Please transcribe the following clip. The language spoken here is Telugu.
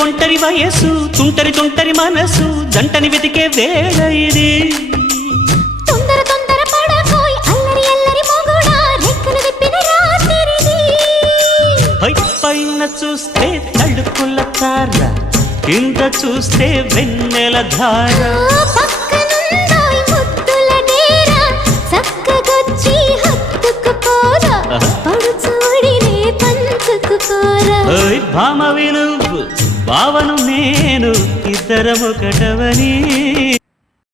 ఒంటరి వయస్సు తుంటరి తుంటరి మనసు జంటని వెతికే వేళ ఇది తొందర తొందర పడకోయ్ అల్లరి అల్లరి మొగుడా రెక్కలు విప్పిన రాత్రిది పైన చూస్తే తడుకుల తార కింద చూస్తే వెన్నెల ధార పక్కనుందోయ్ ముద్దుల డేరా చక్కగొచ్చి హత్తుకుపోరా పడుచోడినే పంచుకుపోరా భామ విలువు భావను నేను ఇద్దరమొకటవని